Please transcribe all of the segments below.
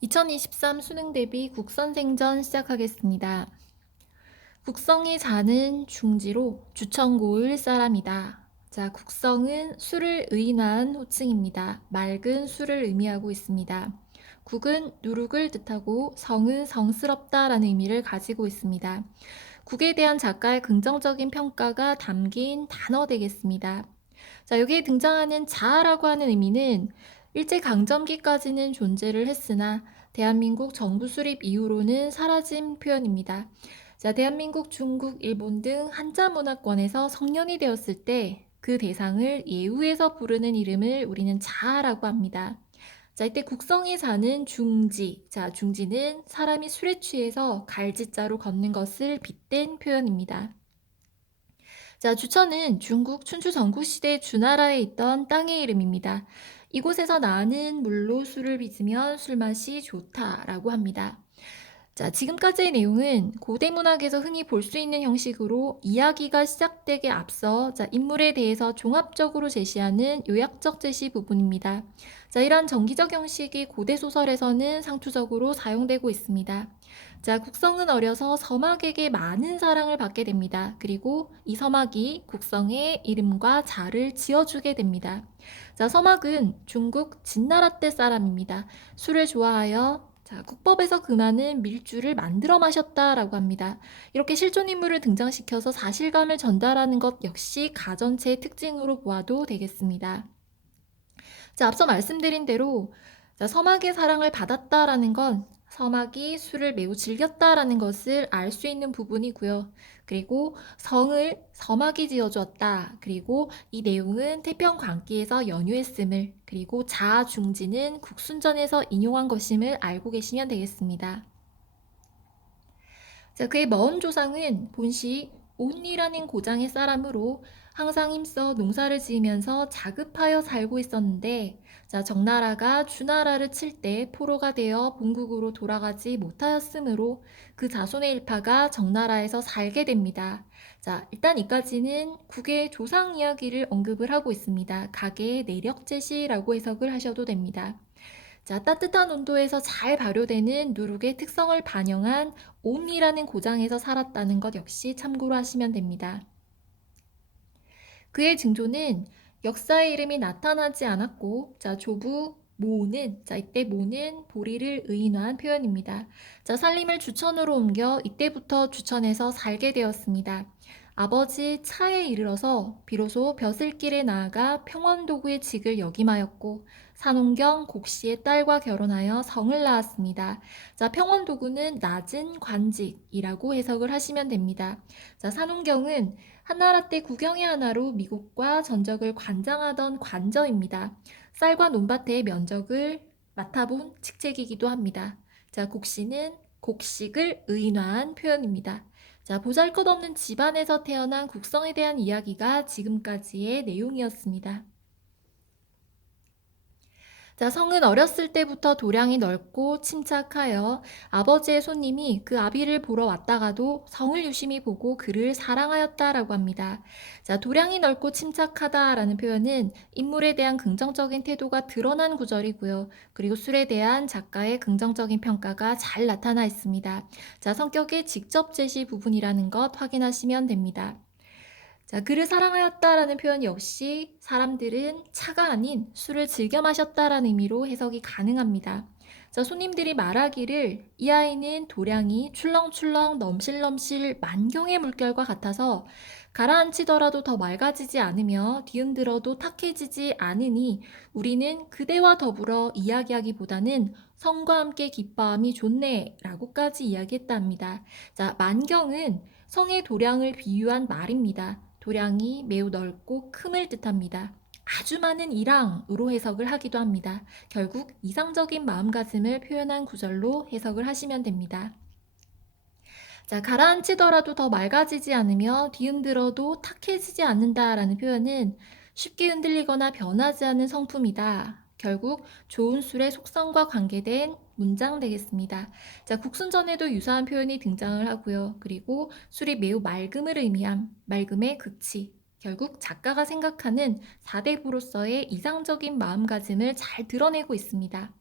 2023 수능 대비 국선 생전 시작하겠습니다. 국성이 자는 중지로 주천고을 사람이다. 자, 국성은 술을 의인화한 호칭입니다. 맑은 술을 의미하고 있습니다. 국은 누룩을 뜻하고 성은 성스럽다라는 의미를 가지고 있습니다. 국에 대한 작가의 긍정적인 평가가 담긴 단어 되겠습니다. 자, 여기에 등장하는 자라고 하는 의미는 일제강점기까지는 존재를 했으나 대한민국 정부 수립 이후로는 사라진 표현입니다. 자, 대한민국, 중국, 일본 등 한자 문화권에서 성년이 되었을 때 그 대상을 예우해서 부르는 이름을 우리는 자라고 합니다. 자, 이때 국성이 자는 중지. 자, 중지는 사람이 술에 취해서 갈지자로 걷는 것을 빗댄 표현입니다. 자, 주천은 중국 춘추 전국시대 주나라에 있던 땅의 이름입니다. 이곳에서 나는 물로 술을 빚으면 술맛이 좋다라고 합니다. 자, 지금까지의 내용은 고대 문학에서 흔히 볼 수 있는 형식으로 이야기가 시작되기 앞서 인물에 대해서 종합적으로 제시하는 요약적 제시 부분입니다. 자, 이러한 정기적 형식이 고대 소설에서는 상투적으로 사용되고 있습니다. 자, 국성은 어려서 서막에게 많은 사랑을 받게 됩니다. 그리고 이 서막이 국성의 이름과 자를 지어주게 됩니다. 자, 서막은 중국 진나라 때 사람입니다. 술을 좋아하여 국법에서 금하는 밀주를 만들어 마셨다라고 합니다. 이렇게 실존 인물을 등장시켜서 사실감을 전달하는 것 역시 가전체의 특징으로 보아도 되겠습니다. 자, 앞서 말씀드린 대로 서막의 사랑을 받았다라는 건 서막이 술을 매우 즐겼다라는 것을 알 수 있는 부분이고요. 그리고 성을 서막이 지어주었다. 그리고 이 내용은 태평광기에서 연유했음을, 그리고 자중지는 국순전에서 인용한 것임을 알고 계시면 되겠습니다. 자, 그의 먼 조상은 본시 온리라는 고장의 사람으로 항상 힘써 농사를 지으면서 자급하여 살고 있었는데, 자, 정나라가 주나라를 칠 때 포로가 되어 본국으로 돌아가지 못하였으므로 그 자손의 일파가 정나라에서 살게 됩니다. 자, 일단 이까지는 국의 조상 이야기를 언급을 하고 있습니다. 각의 내력 제시라고 해석을 하셔도 됩니다. 자, 따뜻한 온도에서 잘 발효되는 누룩의 특성을 반영한 옴이라는 고장에서 살았다는 것 역시 참고로 하시면 됩니다. 그의 증조는 역사의 이름이 나타나지 않았고, 자, 조부 모는, 자, 이때 모는 보리를 의인화한 표현입니다. 자, 살림을 주천으로 옮겨 이때부터 주천에서 살게 되었습니다. 아버지 차에 이르러서 비로소 벼슬길에 나아가 평원도구의 직을 역임하였고, 산홍경 곡씨의 딸과 결혼하여 성을 낳았습니다. 자, 평원도구는 낮은 관직이라고 해석을 하시면 됩니다. 자, 산홍경은 한나라 때 국영의 하나로 미국과 전적을 관장하던 관저입니다. 쌀과 논밭의 면적을 맡아본 직책이기도 합니다. 자, 곡씨는 곡식을 의인화한 표현입니다. 자, 보잘것없는 집안에서 태어난 국성에 대한 이야기가 지금까지의 내용이었습니다. 자, 성은 어렸을 때부터 도량이 넓고 침착하여 아버지의 손님이 그 아비를 보러 왔다가도 성을 유심히 보고 그를 사랑하였다라고 합니다. 자, 도량이 넓고 침착하다라는 표현은 인물에 대한 긍정적인 태도가 드러난 구절이고요. 그리고 술에 대한 작가의 긍정적인 평가가 잘 나타나 있습니다. 자, 성격의 직접 제시 부분이라는 것 확인하시면 됩니다. 자, 그를 사랑하였다라는 표현 역시 사람들은 차가 아닌 술을 즐겨 마셨다라는 의미로 해석이 가능합니다. 자, 손님들이 말하기를 이 아이는 도량이 출렁출렁 넘실넘실 만경의 물결과 같아서 가라앉히더라도 더 맑아지지 않으며 뒤흔들어도 탁해지지 않으니 우리는 그대와 더불어 이야기하기보다는 성과 함께 기뻐함이 좋네 라고까지 이야기했답니다. 자, 만경은 성의 도량을 비유한 말입니다. 도량이 매우 넓고 큼을 뜻합니다. 아주 많은 이랑으로 해석을 하기도 합니다. 결국 이상적인 마음가짐을 표현한 구절로 해석을 하시면 됩니다. 자, 가라앉히더라도 더 맑아지지 않으며 뒤흔들어도 탁해지지 않는다라는 표현은 쉽게 흔들리거나 변하지 않는 성품이다. 결국 좋은 술의 속성과 관계된 문장 되겠습니다. 자, 국순전에도 유사한 표현이 등장을 하고요. 그리고 술이 매우 맑음을 의미함, 맑음의 극치. 결국 작가가 생각하는 4대 부로서의 이상적인 마음가짐을 잘 드러내고 있습니다.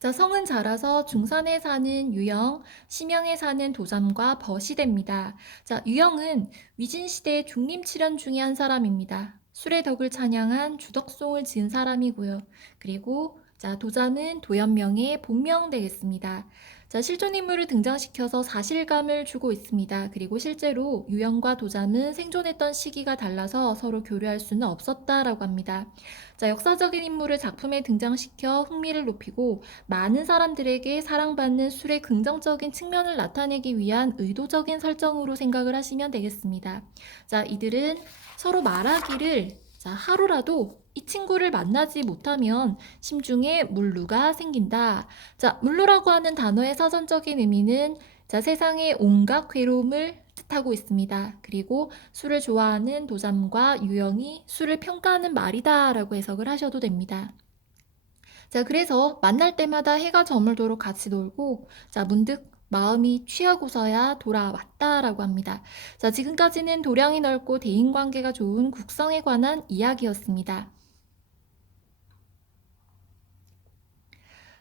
자, 성은 자라서 중산에 사는 유영, 심영에 사는 도잠과 벗이 됩니다. 자, 유영은 위진시대 중림칠연 중의 한 사람입니다. 술의 덕을 찬양한 주덕송을 지은 사람이고요. 그리고 자, 도잠은 도연명의 본명 되겠습니다. 자, 실존 인물을 등장시켜서 사실감을 주고 있습니다. 그리고 실제로 유영과 도잠은 생존했던 시기가 달라서 서로 교류할 수는 없었다라고 합니다. 자, 역사적인 인물을 작품에 등장시켜 흥미를 높이고 많은 사람들에게 사랑받는 술의 긍정적인 측면을 나타내기 위한 의도적인 설정으로 생각을 하시면 되겠습니다. 자, 이들은 서로 말하기를 자, 하루라도 이 친구를 만나지 못하면 심중에 물루가 생긴다. 자, 물루라고 하는 단어의 사전적인 의미는 자, 세상의 온갖 괴로움을 뜻하고 있습니다. 그리고 술을 좋아하는 도잠과 유영이 술을 평가하는 말이다 라고 해석을 하셔도 됩니다. 자, 그래서 만날 때마다 해가 저물도록 같이 놀고, 자, 문득 마음이 취하고서야 돌아왔다라고 합니다. 자, 지금까지는 도량이 넓고 대인관계가 좋은 국성에 관한 이야기였습니다.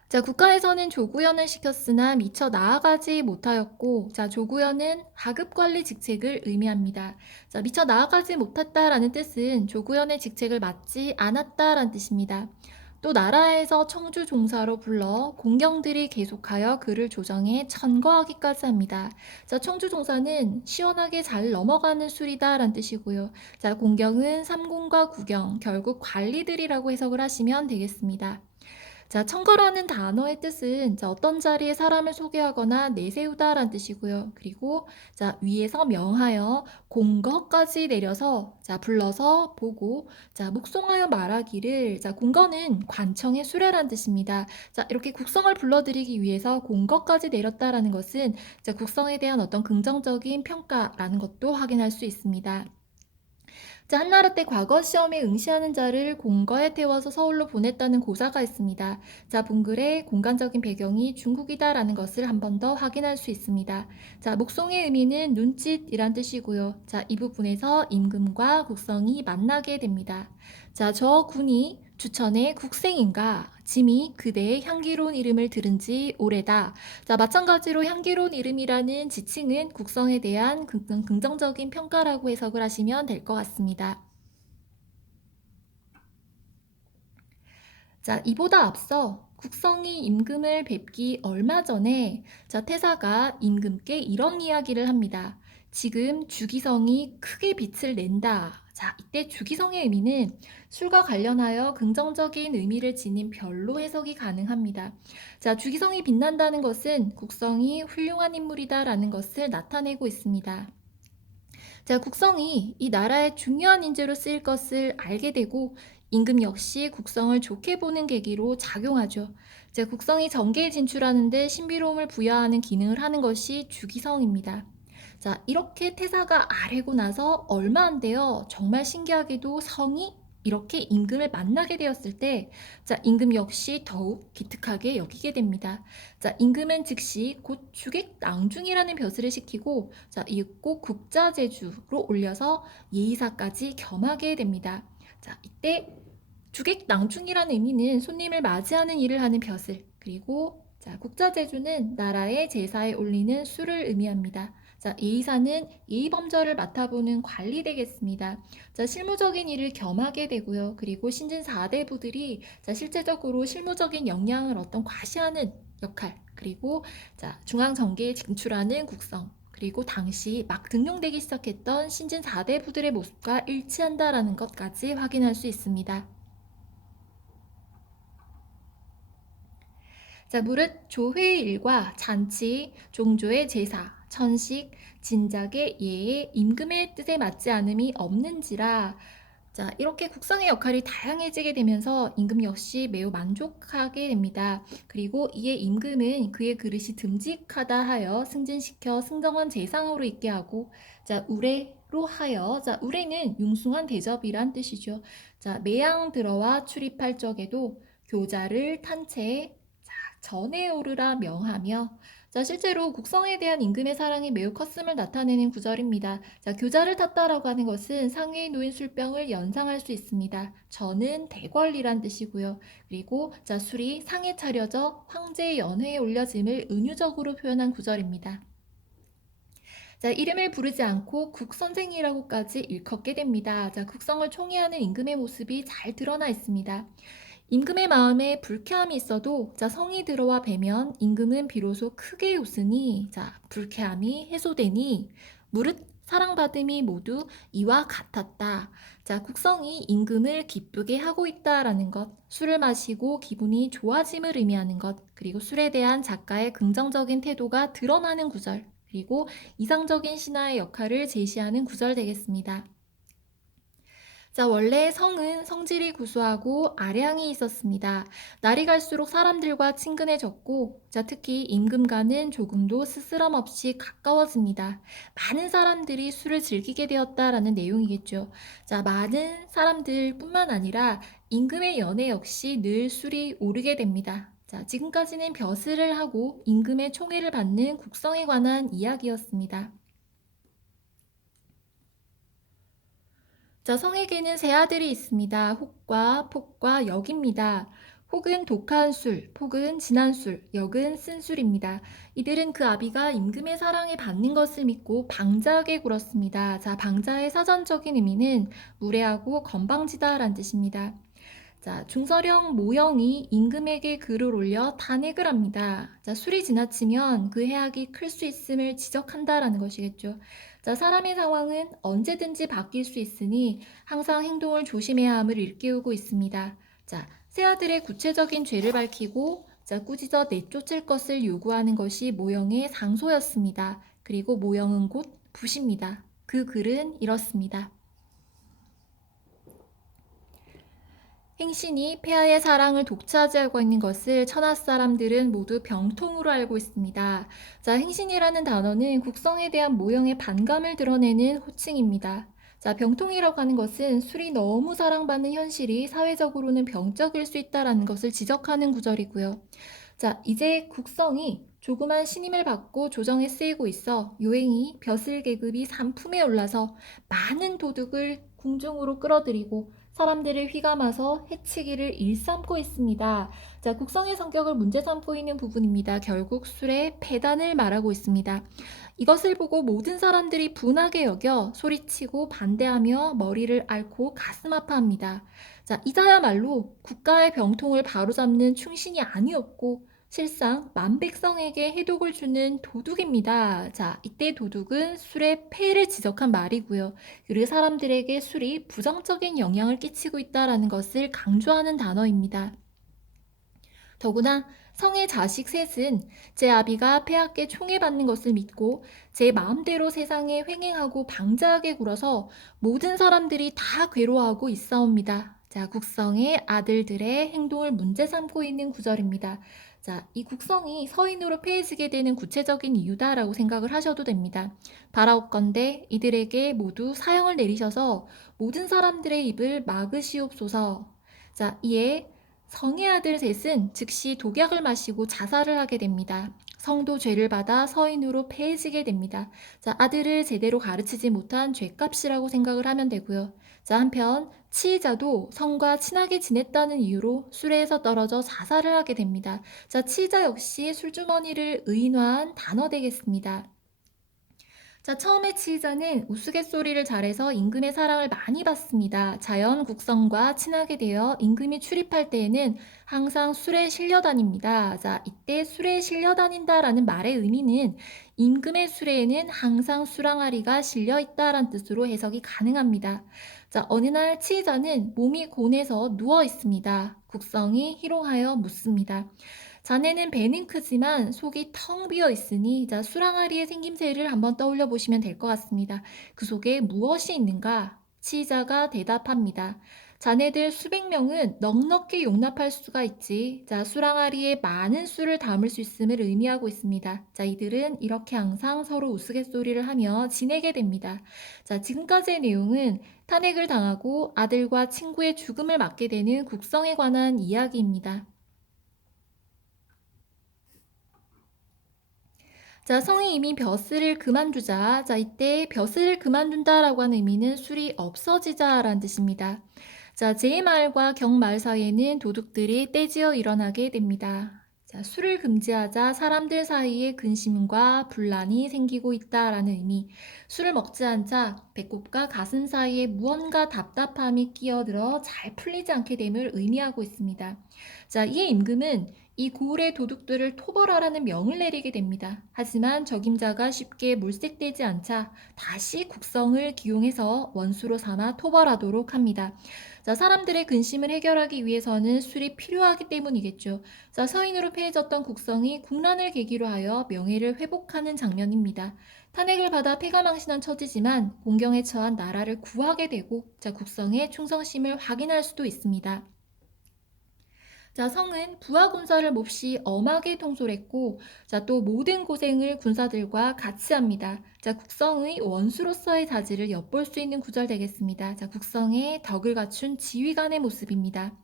자, 국가에서는 조구현을 시켰으나 미처 나아가지 못하였고, 자, 조구현은 하급관리 직책을 의미합니다. 자, 미처 나아가지 못했다라는 뜻은 조구현의 직책을 맡지 않았다라는 뜻입니다. 또 나라에서 청주 종사로 불러 공경들이 계속하여 그를 조정해 천거하기까지 합니다. 자, 청주 종사는 시원하게 잘 넘어가는 술이다라는 뜻이고요. 자, 공경은 삼공과 구경, 결국 관리들이라고 해석을 하시면 되겠습니다. 자, 청거라는 단어의 뜻은 자, 어떤 자리에 사람을 소개하거나 내세우다라는 뜻이고요. 그리고 자, 위에서 명하여 공거까지 내려서 자, 불러서 보고 자, 묵송하여 말하기를 자, 공거는 관청의 수레라는 뜻입니다. 자, 이렇게 국성을 불러들이기 위해서 공거까지 내렸다라는 것은 자, 국성에 대한 어떤 긍정적인 평가라는 것도 확인할 수 있습니다. 자, 한나라 때 과거 시험에 응시하는 자를 공거에 태워서 서울로 보냈다는 고사가 있습니다. 자, 본글의 공간적인 배경이 중국이다라는 것을 한 번 더 확인할 수 있습니다. 자, 목송의 의미는 눈짓이란 뜻이고요. 자, 이 부분에서 임금과 국성이 만나게 됩니다. 자, 저 군이 주천의 국생인가? 짐이 그대의 향기로운 이름을 들은 지 오래다. 자, 마찬가지로 향기로운 이름이라는 지칭은 국성에 대한 긍정적인 평가라고 해석을 하시면 될 것 같습니다. 자, 이보다 앞서 국성이 임금을 뵙기 얼마 전에 자, 태사가 임금께 이런 이야기를 합니다. 지금 주기성이 크게 빛을 낸다. 자, 이때 주기성의 의미는 술과 관련하여 긍정적인 의미를 지닌 별로 해석이 가능합니다. 자, 주기성이 빛난다는 것은 국성이 훌륭한 인물이다라는 것을 나타내고 있습니다. 자, 국성이 이 나라의 중요한 인재로 쓰일 것을 알게 되고 임금 역시 국성을 좋게 보는 계기로 작용하죠. 자, 국성이 정계에 진출하는데 신비로움을 부여하는 기능을 하는 것이 주기성입니다. 자, 이렇게 태사가 아래고 나서 얼마 안 돼요. 정말 신기하게도 성이 이렇게 임금을 만나게 되었을 때, 자, 임금 역시 더욱 기특하게 여기게 됩니다. 자, 임금은 즉시 곧 주객 낭중이라는 벼슬을 시키고, 자, 이윽고 국자제주로 올려서 예의사까지 겸하게 됩니다. 자, 이때 주객 낭중이라는 의미는 손님을 맞이하는 일을 하는 벼슬, 그리고 자, 국자제주는 나라의 제사에 올리는 술을 의미합니다. 자, 예의사는 예의범절을 맡아보는 관리 되겠습니다. 자, 실무적인 일을 겸하게 되고요. 그리고 신진 4대부들이 자, 실제적으로 실무적인 역량을 어떤 과시하는 역할, 그리고 자, 중앙정계에 진출하는 국성, 그리고 당시 막 등용되기 시작했던 신진 4대부들의 모습과 일치한다라는 것까지 확인할 수 있습니다. 자, 무릇 조회의 일과 잔치, 종조의 제사, 천식, 진작의 예의, 임금의 뜻에 맞지 않음이 없는지라. 자, 이렇게 국성의 역할이 다양해지게 되면서 임금 역시 매우 만족하게 됩니다. 그리고 이에 임금은 그의 그릇이 듬직하다 하여 승진시켜 승정원 재상으로 있게 하고, 자, 우레로 하여, 자, 우레는 융숭한 대접이란 뜻이죠. 자, 매양 들어와 출입할 적에도 교자를 탄 채 전에 오르라 명하며 자, 실제로 국성에 대한 임금의 사랑이 매우 컸음을 나타내는 구절입니다. 자, 교자를 탔다라고 하는 것은 상위에 놓인 술병을 연상할 수 있습니다. 저는 대궐이란 뜻이고요. 그리고 자, 술이 상에 차려져 황제의 연회에 올려짐을 은유적으로 표현한 구절입니다. 자, 이름을 부르지 않고 국선생이라고까지 일컫게 됩니다. 자, 국성을 총애하는 임금의 모습이 잘 드러나 있습니다. 임금의 마음에 불쾌함이 있어도 자, 성이 들어와 뵈면 임금은 비로소 크게 웃으니 자, 불쾌함이 해소되니 무릇 사랑받음이 모두 이와 같았다. 자, 국성이 임금을 기쁘게 하고 있다라는 것, 술을 마시고 기분이 좋아짐을 의미하는 것, 그리고 술에 대한 작가의 긍정적인 태도가 드러나는 구절, 그리고 이상적인 신하의 역할을 제시하는 구절 되겠습니다. 자, 원래 성은 성질이 구수하고 아량이 있었습니다. 날이 갈수록 사람들과 친근해졌고, 자, 특히 임금과는 조금도 스스럼 없이 가까워집니다. 많은 사람들이 술을 즐기게 되었다라는 내용이겠죠. 자, 많은 사람들뿐만 아니라 임금의 연회 역시 늘 술이 오르게 됩니다. 자, 지금까지는 벼슬을 하고 임금의 총애를 받는 국성에 관한 이야기였습니다. 자, 성에게는 세 아들이 있습니다. 혹과 폭과 역입니다. 혹은 독한 술, 폭은 진한 술, 역은 쓴 술입니다. 이들은 그 아비가 임금의 사랑을 받는 것을 믿고 방자하게 굴었습니다. 자, 방자의 사전적인 의미는 무례하고 건방지다라는 뜻입니다. 자, 중서령 모영이 임금에게 글을 올려 탄핵을 합니다. 자, 술이 지나치면 그 해악이 클 수 있음을 지적한다라는 것이겠죠. 자, 사람의 상황은 언제든지 바뀔 수 있으니 항상 행동을 조심해야 함을 일깨우고 있습니다. 자, 새 아들의 구체적인 죄를 밝히고 자, 꾸짖어 내쫓을 것을 요구하는 것이 모영의 상소였습니다. 그리고 모영은 곧 붓입니다. 그 글은 이렇습니다. 행신이 폐하의 사랑을 독차지하고 있는 것을 천하 사람들은 모두 병통으로 알고 있습니다. 자, 행신이라는 단어는 국성에 대한 모형의 반감을 드러내는 호칭입니다. 자, 병통이라고 하는 것은 술이 너무 사랑받는 현실이 사회적으로는 병적일 수 있다는 것을 지적하는 구절이고요. 자, 이제 국성이 조그만 신임을 받고 조정에 쓰이고 있어 요행이 벼슬 계급이 산품에 올라서 많은 도둑을 궁중으로 끌어들이고 사람들을 휘감아서 해치기를 일삼고 있습니다. 자, 국성의 성격을 문제 삼고 있는 부분입니다. 결국 술의 폐단을 말하고 있습니다. 이것을 보고 모든 사람들이 분하게 여겨 소리치고 반대하며 머리를 앓고 가슴 아파합니다. 자, 이자야말로 국가의 병통을 바로잡는 충신이 아니었고 실상 만백성에게 해독을 주는 도둑입니다. 자, 이때 도둑은 술의 폐를 지적한 말이고요. 그리고 사람들에게 술이 부정적인 영향을 끼치고 있다는 것을 강조하는 단어입니다. 더구나 성의 자식 셋은 제 아비가 폐하께 총애받는 것을 믿고 제 마음대로 세상에 횡행하고 방자하게 굴어서 모든 사람들이 다 괴로워하고 있사옵니다. 자, 국성의 아들들의 행동을 문제 삼고 있는 구절입니다. 자, 이 국성이 서인으로 폐해지게 되는 구체적인 이유다라고 생각을 하셔도 됩니다. 바라옵건대 이들에게 모두 사형을 내리셔서 모든 사람들의 입을 막으시옵소서. 자, 이에 성의 아들 셋은 즉시 독약을 마시고 자살을 하게 됩니다. 성도 죄를 받아 서인으로 폐해지게 됩니다. 자, 아들을 제대로 가르치지 못한 죄값이라고 생각을 하면 되고요. 자, 한편 치이자도 성과 친하게 지냈다는 이유로 수레에서 떨어져 자살을 하게 됩니다. 자, 치이자 역시 술주머니를 의인화한 단어 되겠습니다. 자, 처음에 치이자는 우스갯소리를 잘해서 임금의 사랑을 많이 받습니다. 자연 국성과 친하게 되어 임금이 출입할 때에는 항상 술에 실려 다닙니다. 자, 이때 술에 실려 다닌다라는 말의 의미는 임금의 수레에는 항상 수랑아리가 실려 있다라는 뜻으로 해석이 가능합니다. 자, 어느 날 치이자는 몸이 곤해서 누워 있습니다. 국성이 희롱하여 묻습니다. 자네는 배는 크지만 속이 텅 비어 있으니 자, 수랑아리의 생김새를 한번 떠올려 보시면 될 것 같습니다. 그 속에 무엇이 있는가? 치자가 대답합니다. 자네들 수백 명은 넉넉히 용납할 수가 있지. 자, 수랑아리에 많은 수를 담을 수 있음을 의미하고 있습니다. 자, 이들은 이렇게 항상 서로 우스갯소리를 하며 지내게 됩니다. 자, 지금까지의 내용은 탄핵을 당하고 아들과 친구의 죽음을 맞게 되는 국성에 관한 이야기입니다. 자, 성이 이미 벼슬을 그만두자. 자, 이때 벼슬을 그만둔다라고 하는 의미는 술이 없어지자라는 뜻입니다. 자, 제말과 경말 사이에는 도둑들이 떼지어 일어나게 됩니다. 자, 술을 금지하자 사람들 사이에 근심과 분란이 생기고 있다라는 의미. 술을 먹지 않자 배꼽과 가슴 사이에 무언가 답답함이 끼어들어 잘 풀리지 않게 됨을 의미하고 있습니다. 자, 이에 임금은 이 고을의 도둑들을 토벌하라는 명을 내리게 됩니다. 하지만 적임자가 쉽게 물색되지 않자 다시 국성을 기용해서 원수로 삼아 토벌하도록 합니다. 자, 사람들의 근심을 해결하기 위해서는 술이 필요하기 때문이겠죠. 자, 서인으로 패해졌던 국성이 국난을 계기로 하여 명예를 회복하는 장면입니다. 탄핵을 받아 패가망신한 처지지만 공경에 처한 나라를 구하게 되고, 자, 국성의 충성심을 확인할 수도 있습니다. 자, 성은 부하 군사를 몹시 엄하게 통솔했고, 자, 또 모든 고생을 군사들과 같이 합니다. 자, 국성의 원수로서의 자질을 엿볼 수 있는 구절 되겠습니다. 자, 국성의 덕을 갖춘 지휘관의 모습입니다.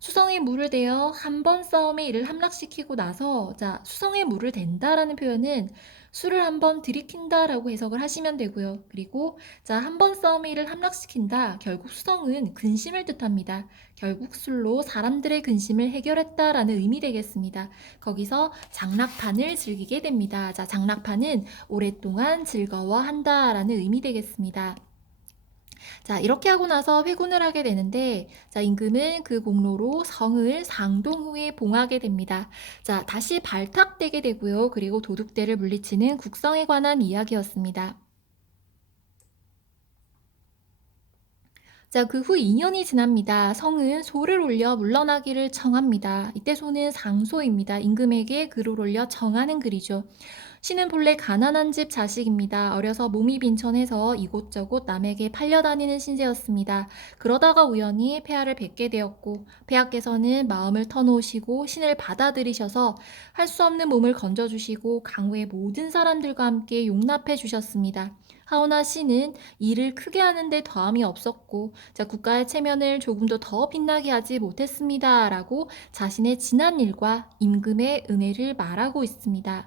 수성에 물을 대어 한 번 싸움에 이를 함락시키고 나서, 자, 수성에 물을 댄다라는 표현은 술을 한 번 들이킨다라고 해석을 하시면 되고요. 그리고 자, 한 번 싸움에 이를 함락시킨다. 결국 수성은 근심을 뜻합니다. 결국 술로 사람들의 근심을 해결했다라는 의미 되겠습니다. 거기서 장락판을 즐기게 됩니다. 자, 장락판은 오랫동안 즐거워한다라는 의미 되겠습니다. 자, 이렇게 하고 나서 회군을 하게 되는데, 자, 임금은 그 공로로 성을 상동후에 봉하게 됩니다. 자, 다시 발탁되게 되고요. 그리고 도둑대를 물리치는 국성에 관한 이야기였습니다. 자, 그 후 2년이 지납니다. 성은 소를 올려 물러나기를 청합니다. 이때 소는 상소입니다. 임금에게 글을 올려 청하는 글이죠. 신은 본래 가난한 집 자식입니다. 어려서 몸이 빈천해서 이곳저곳 남에게 팔려다니는 신세였습니다. 그러다가 우연히 폐하를 뵙게 되었고, 폐하께서는 마음을 터놓으시고 신을 받아들이셔서 할 수 없는 몸을 건져주시고 강후의 모든 사람들과 함께 용납해 주셨습니다. 하오나 신은 일을 크게 하는데 더함이 없었고, 자, 국가의 체면을 조금도 더 빛나게 하지 못했습니다. 라고 자신의 지난 일과 임금의 은혜를 말하고 있습니다.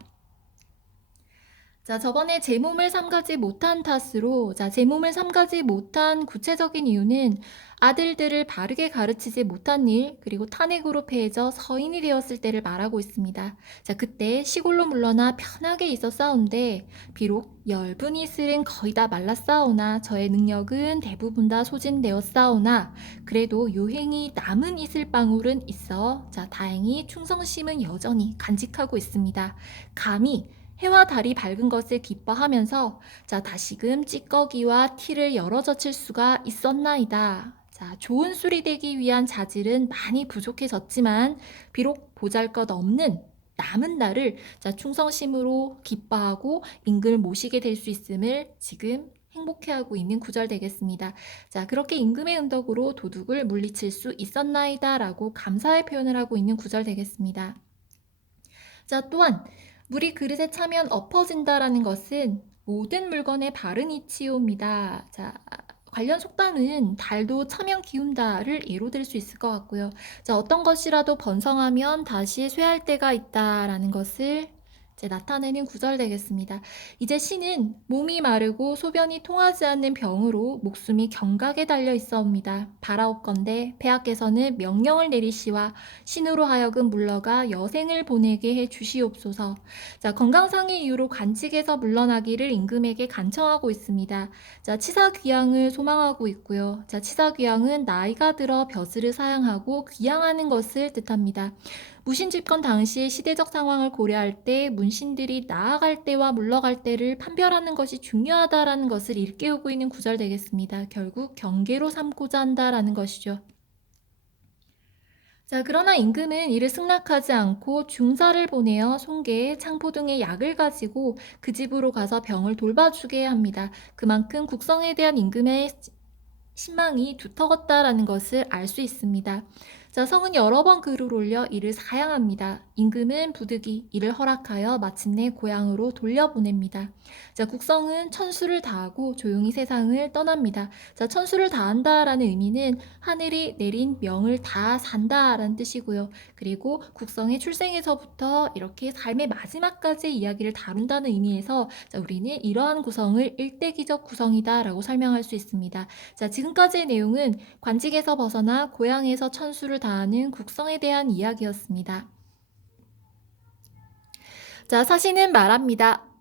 자, 저번에 제 몸을 삼가지 못한 탓으로, 자, 제 몸을 삼가지 못한 구체적인 이유는 아들들을 바르게 가르치지 못한 일, 그리고 탄핵으로 패해져 서인이 되었을 때를 말하고 있습니다. 자, 그때 시골로 물러나 편하게 있어 싸운데, 비록 엷은 이슬은 거의 다 말라 싸우나, 저의 능력은 대부분 다 소진되어 싸우나, 그래도 요행이 남은 이슬방울은 있어, 자, 다행히 충성심은 여전히 간직하고 있습니다. 감히 해와 달이 밝은 것을 기뻐하면서, 자, 다시금 찌꺼기와 티를 열어젖힐 수가 있었나이다. 자, 좋은 술이 되기 위한 자질은 많이 부족해졌지만 비록 보잘것없는 남은 날을, 자, 충성심으로 기뻐하고 임금을 모시게 될 수 있음을 지금 행복해하고 있는 구절 되겠습니다. 자, 그렇게 임금의 은덕으로 도둑을 물리칠 수 있었나이다 라고 감사의 표현을 하고 있는 구절 되겠습니다. 자, 또한 물이 그릇에 차면 엎어진다라는 것은 모든 물건의 바른 이치요입니다. 자, 관련 속담은 달도 차면 기운다를 예로 들 수 있을 것 같고요. 자, 어떤 것이라도 번성하면 다시 쇠할 때가 있다라는 것을 이제 나타내는 구절 되겠습니다. 이제 신은 몸이 마르고 소변이 통하지 않는 병으로 목숨이 경각에 달려 있어옵니다. 바라옵건대 폐하께서는 명령을 내리시와 신으로 하여금 물러가 여생을 보내게 해 주시옵소서. 자, 건강상의 이유로 관직에서 물러나기를 임금에게 간청하고 있습니다. 자, 치사 귀양을 소망하고 있고요. 자, 치사 귀양은 나이가 들어 벼슬을 사양하고 귀양하는 것을 뜻합니다. 무신 집권 당시 시대적 상황을 고려할 때 문신들이 나아갈 때와 물러갈 때를 판별하는 것이 중요하다라는 것을 일깨우고 있는 구절 되겠습니다. 결국 경계로 삼고자 한다라는 것이죠. 자, 그러나 임금은 이를 승낙하지 않고 중사를 보내어 송계, 창포 등의 약을 가지고 그 집으로 가서 병을 돌봐주게 합니다. 그만큼 국성에 대한 임금의 신망이 두터웠다라는 것을 알 수 있습니다. 자, 성은 여러 번 글을 올려 이를 사양합니다. 임금은 부득이 이를 허락하여 마침내 고향으로 돌려보냅니다. 자, 국성은 천수를 다하고 조용히 세상을 떠납니다. 자, 천수를 다한다라는 의미는 하늘이 내린 명을 다 산다라는 뜻이고요. 그리고 국성의 출생에서부터 이렇게 삶의 마지막까지 이야기를 다룬다는 의미에서 자, 우리는 이러한 구성을 일대기적 구성이다라고 설명할 수 있습니다. 자, 지금까지의 내용은 관직에서 벗어나 고향에서 천수를 다하는 국성에 대한 이야기였습니다. 자, 사신은 말합니다.